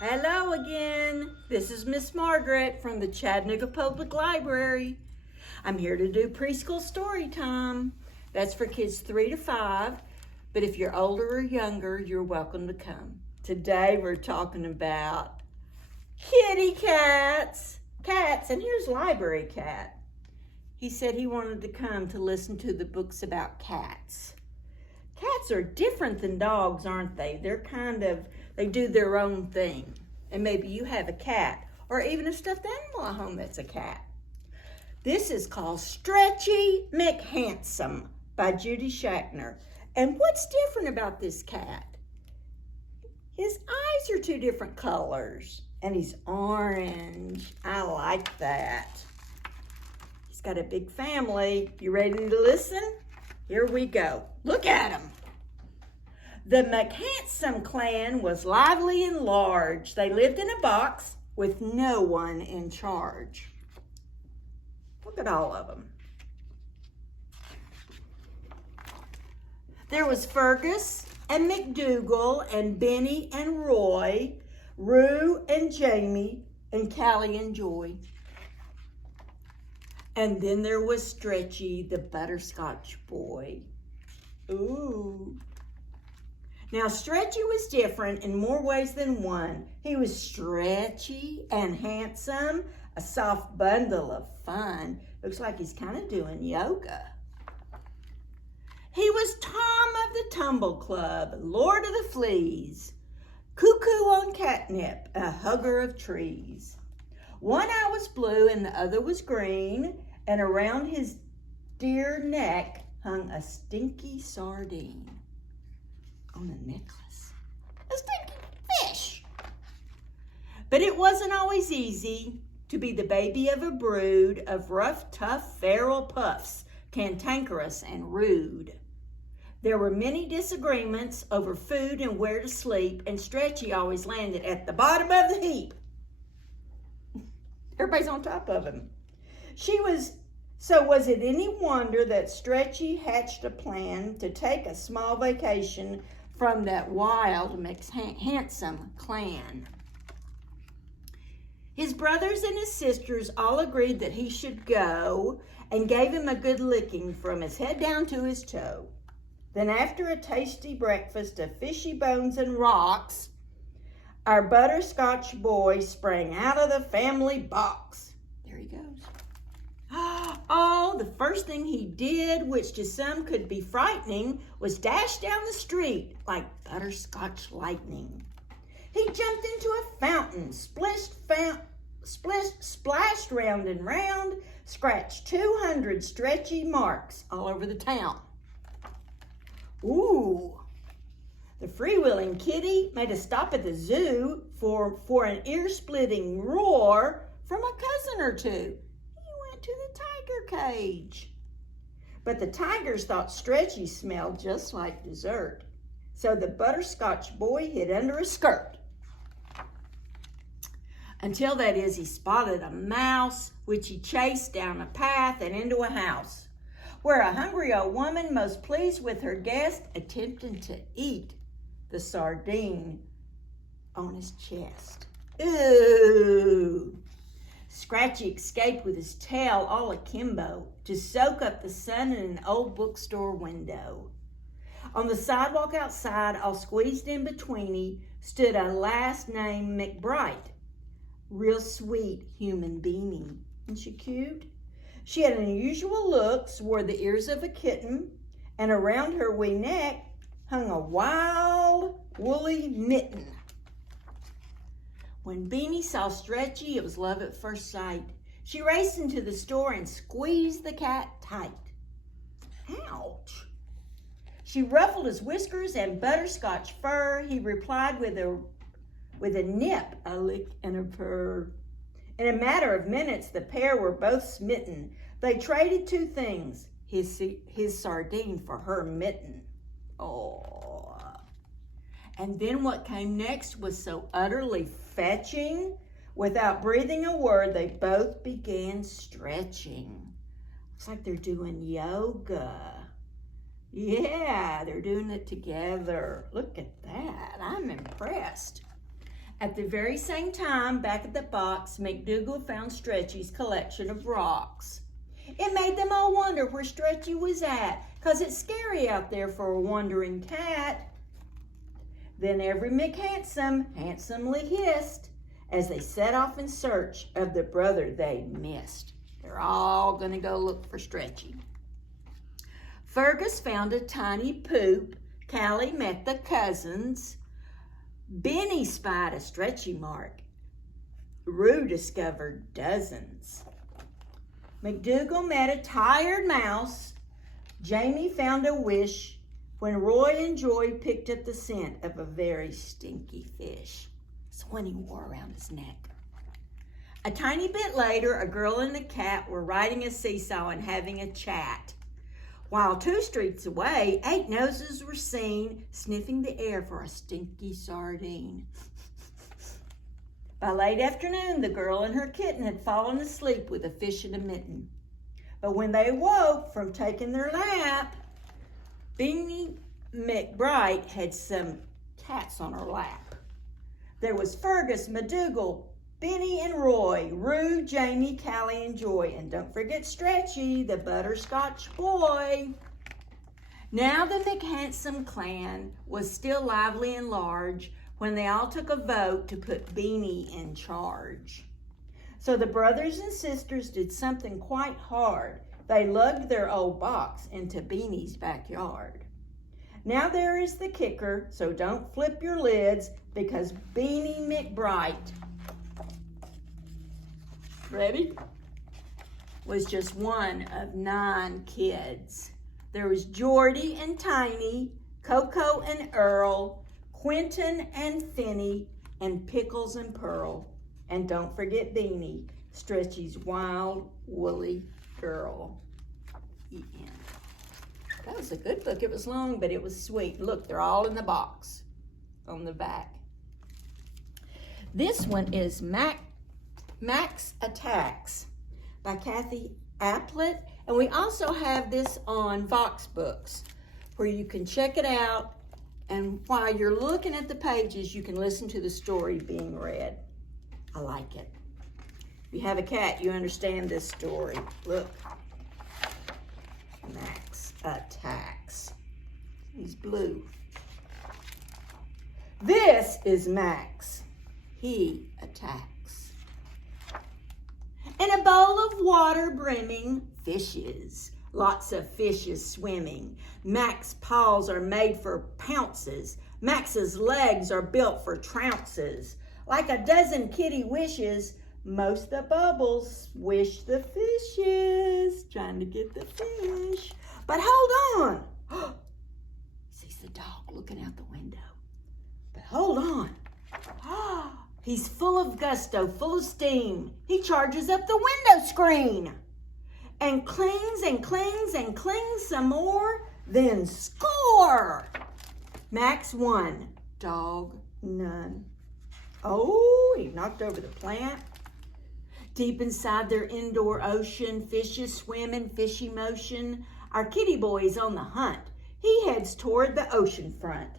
Hello again. This is Miss Margaret from the Chattanooga Public Library. I'm here to do preschool story time. That's for kids 3 to 5, but if you're older or younger, you're welcome to come. Today we're talking about kitty cats. And here's Library Cat. He said he wanted to come to listen to the books about cats. Cats are different than dogs, aren't they? They do their own thing. And maybe you have a cat or even a stuffed animal at home that's a cat. This is called Stretchy McHandsome by Judy Schachner. And what's different about this cat? His eyes are 2 different colors and he's orange. I like that. He's got a big family. You ready to listen? Here we go. Look at him. The McHandsome clan was lively and large. They lived in a box with no one in charge. Look at all of them. There was Fergus and McDougal and Benny and Roy, Rue and Jamie and Callie and Joy. And then there was Stretchy, the butterscotch boy. Ooh. Now, Stretchy was different in more ways than one. He was stretchy and handsome, a soft bundle of fun. Looks like he's kind of doing yoga. He was Tom of the Tumble Club, Lord of the Fleas, cuckoo on catnip, a hugger of trees. One eye was blue and the other was green, and around his dear neck hung a stinky sardine on a necklace. A stinky fish. But it wasn't always easy to be the baby of a brood of rough, tough, feral puffs, cantankerous and rude. There were many disagreements over food and where to sleep, and Stretchy always landed at the bottom of the heap. Everybody's on top of him. So was it any wonder that Stretchy hatched a plan to take a small vacation from that wild McHandsome clan? His brothers and his sisters all agreed that he should go and gave him a good licking from his head down to his toe. Then after a tasty breakfast of fishy bones and rocks, our butterscotch boy sprang out of the family box. There he goes. Oh, the first thing he did, which to some could be frightening, was dash down the street like butterscotch lightning. He jumped into a fountain, splashed round and round, scratched 200 stretchy marks all over the town. Ooh! The freewheeling kitty made a stop at the zoo for an ear-splitting roar from a cousin or two. He went to the tiger cage. But the tigers thought Stretchy smelled just like dessert. So the butterscotch boy hid under a skirt. Until, that is, he spotted a mouse, which he chased down a path and into a house, where a hungry old woman, most pleased with her guest, attempted to eat the sardine on his chest. Ooh! Scratchy escaped with his tail all akimbo to soak up the sun in an old bookstore window. On the sidewalk outside, all squeezed in betweeny, stood a lass named McBride. Real sweet human beanie. Isn't she cute? She had unusual looks, wore the ears of a kitten, and around her wee neck hung a wild, woolly mitten. When Beanie saw Stretchy, it was love at first sight. She raced into the store and squeezed the cat tight. Ouch! She ruffled his whiskers and butterscotch fur. He replied with a nip, a lick, and a purr. In a matter of minutes, the pair were both smitten. They traded 2 things, his sardine for her mitten. Oh. And then what came next was so utterly fetching. Without breathing a word, they both began stretching. Looks like they're doing yoga. Yeah, they're doing it together. Look at that. I'm impressed. At the very same time, back at the box, McDougal found Stretchy's collection of rocks. It made them all wonder where Stretchy was at, 'cause it's scary out there for a wandering cat. Then every McHandsome handsomely hissed as they set off in search of the brother they missed. They're all gonna go look for Stretchy. Fergus found a tiny poop. Callie met the cousins. Benny spied a stretchy mark. Rue discovered dozens. McDougal met a tired mouse. Jamie found a wish when Roy and Joy picked up the scent of a very stinky fish. It's one he wore around his neck. A tiny bit later, a girl and a cat were riding a seesaw and having a chat. While 2 streets away, 8 noses were seen sniffing the air for a stinky sardine. By late afternoon, the girl and her kitten had fallen asleep with a fish in a mitten. But when they woke from taking their nap, Beanie McBride had some cats on her lap. There was Fergus, McDougal, Benny and Roy, Rue, Jamie, Callie, and Joy. And don't forget Stretchy, the butterscotch boy. Now the McHandsome clan was still lively and large when they all took a vote to put Beanie in charge. So the brothers and sisters did something quite hard. They lugged their old box into Beanie's backyard. Now there is the kicker, so don't flip your lids, because Beanie McBride, ready, was just one of 9 kids. There was Jordy and Tiny, Coco and Earl, Quentin and Finney, and Pickles and Pearl. And don't forget Beanie, Stretchy's wild, woolly girl. The end. That was a good book. It was long, but it was sweet. Look, they're all in the box on the back. This one is Max Attacks by Kathy Applet. And we also have this on Vox Books, where you can check it out. And while you're looking at the pages, you can listen to the story being read. I like it. If you have a cat, you understand this story. Look. Max Attacks. He's blue. This is Max. He attacks. In a bowl of water brimming, fishes. Lots of fishes swimming. Max's paws are made for pounces. Max's legs are built for trounces. Like a dozen kitty wishes, most the bubbles wish the fishes. Trying to get the fish. But hold on. Sees the dog looking out the window. But hold on. He's full of gusto, full of steam. He charges up the window screen and clings and clings and clings some more. Then score! Max won. Dog none. Oh, he knocked over the plant. Deep inside their indoor ocean, fishes swim in fishy motion. Our kitty boy is on the hunt. He heads toward the ocean front.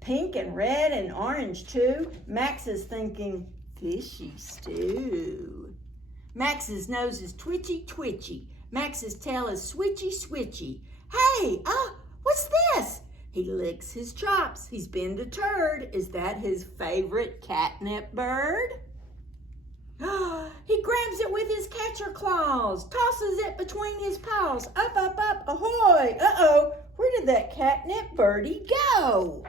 Pink and red and orange too. Max is thinking, fishy stew. Max's nose is twitchy, twitchy. Max's tail is switchy, switchy. Hey, what's this? He licks his chops. He's been deterred. Is that his favorite catnip bird? He grabs it with his catcher claws, tosses it between his paws. Up, up, up, ahoy. Uh-oh, where did that catnip birdie go?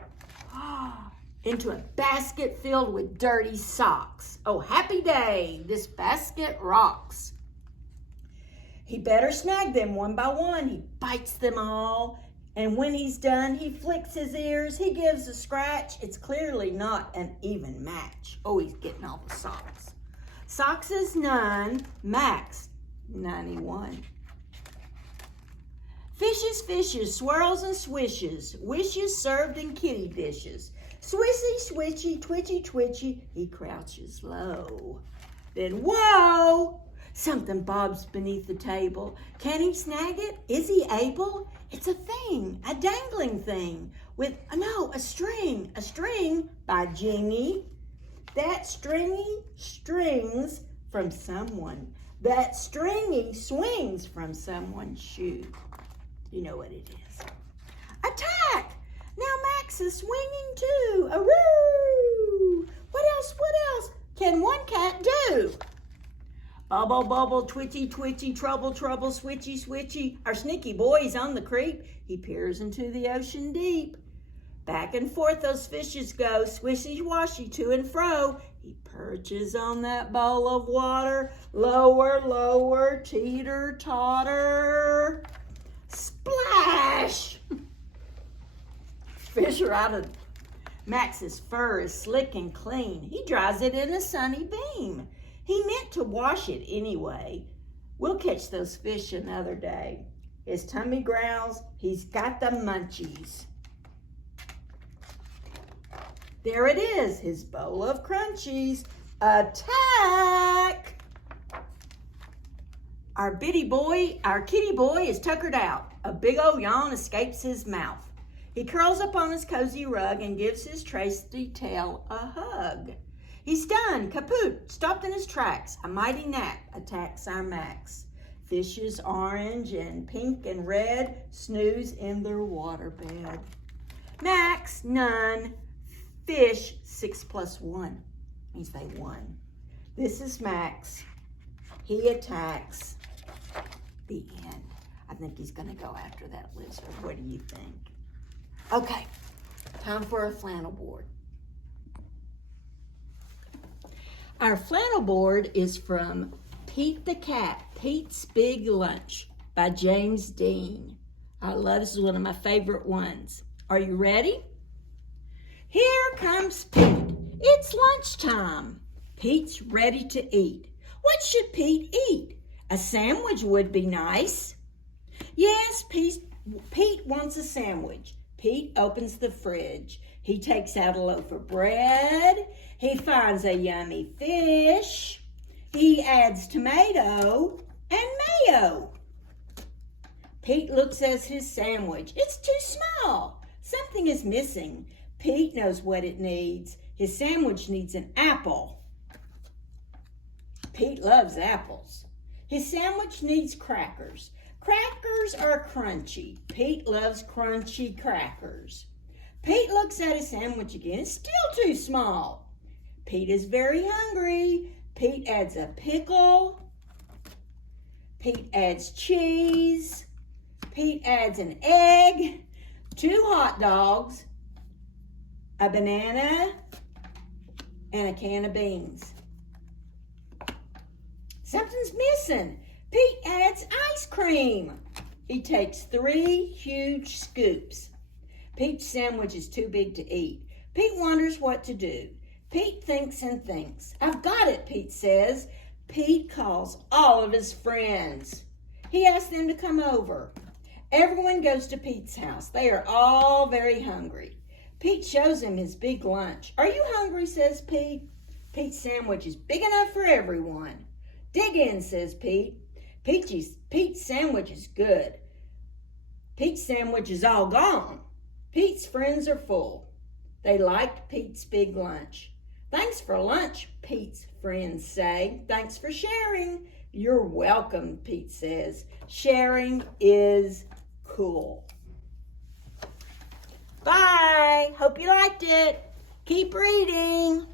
Into a basket filled with dirty socks. Oh, happy day, this basket rocks. He better snag them one by one. He bites them all. And when he's done, he flicks his ears. He gives a scratch. It's clearly not an even match. Oh, he's getting all the socks. Socks is none. Max, 91. Fishes, fishes, swirls and swishes. Wishes served in kitty dishes. Swissy, switchy, twitchy, twitchy. He crouches low. Then, whoa! Something bobs beneath the table. Can he snag it? Is he able? It's a thing, a dangling thing with, a string by Jeannie. That stringy strings from someone. That stringy swings from someone's shoe. You know what it is. Attack! Now Max is swinging too. Aroo! What else can one cat do? Bubble, bubble, twitchy, twitchy, trouble, trouble, switchy, switchy. Our sneaky boy's on the creep. He peers into the ocean deep. Back and forth those fishes go, swishy, washy, to and fro. He perches on that bowl of water. Lower, lower, teeter, totter. Splash! Fish are out of Max's fur is slick and clean. He dries it in a sunny beam. He meant to wash it anyway. We'll catch those fish another day. His tummy growls. He's got the munchies. There it is, his bowl of crunchies. Attack! Our kitty boy is tuckered out. A big old yawn escapes his mouth. He curls up on his cozy rug and gives his trusty tail a hug. He's stunned, kaput, stopped in his tracks. A mighty nap attacks our Max. Fishes orange and pink and red snooze in their waterbed. Max, none. Fish, 6 + 1 means they won. This is Max. He attacks. The end. I think he's going to go after that lizard. What do you think? Okay, time for a flannel board. Our flannel board is from Pete the Cat, Pete's Big Lunch by James Dean. This is one of my favorite ones. Are you ready? Here comes Pete. It's lunchtime. Pete's ready to eat. What should Pete eat? A sandwich would be nice. Yes, Pete wants a sandwich. Pete opens the fridge. He takes out a loaf of bread. He finds a yummy fish. He adds tomato and mayo. Pete looks at his sandwich. It's too small. Something is missing. Pete knows what it needs. His sandwich needs an apple. Pete loves apples. His sandwich needs crackers. Crackers are crunchy. Pete loves crunchy crackers. Pete looks at his sandwich again. It's still too small. Pete is very hungry. Pete adds a pickle. Pete adds cheese. Pete adds an egg, 2 hot dogs, a banana, and a can of beans. Something's missing. Pete adds ice cream. He takes 3 huge scoops. Pete's sandwich is too big to eat. Pete wonders what to do. Pete thinks and thinks. I've got it, Pete says. Pete calls all of his friends. He asks them to come over. Everyone goes to Pete's house. They are all very hungry. Pete shows him his big lunch. Are you hungry, says Pete. Pete's sandwich is big enough for everyone. Dig in, says Pete. Pete's sandwich is good. Pete's sandwich is all gone. Pete's friends are full. They liked Pete's big lunch. Thanks for lunch, Pete's friends say. Thanks for sharing. You're welcome, Pete says. Sharing is cool. Bye. Hope you liked it. Keep reading.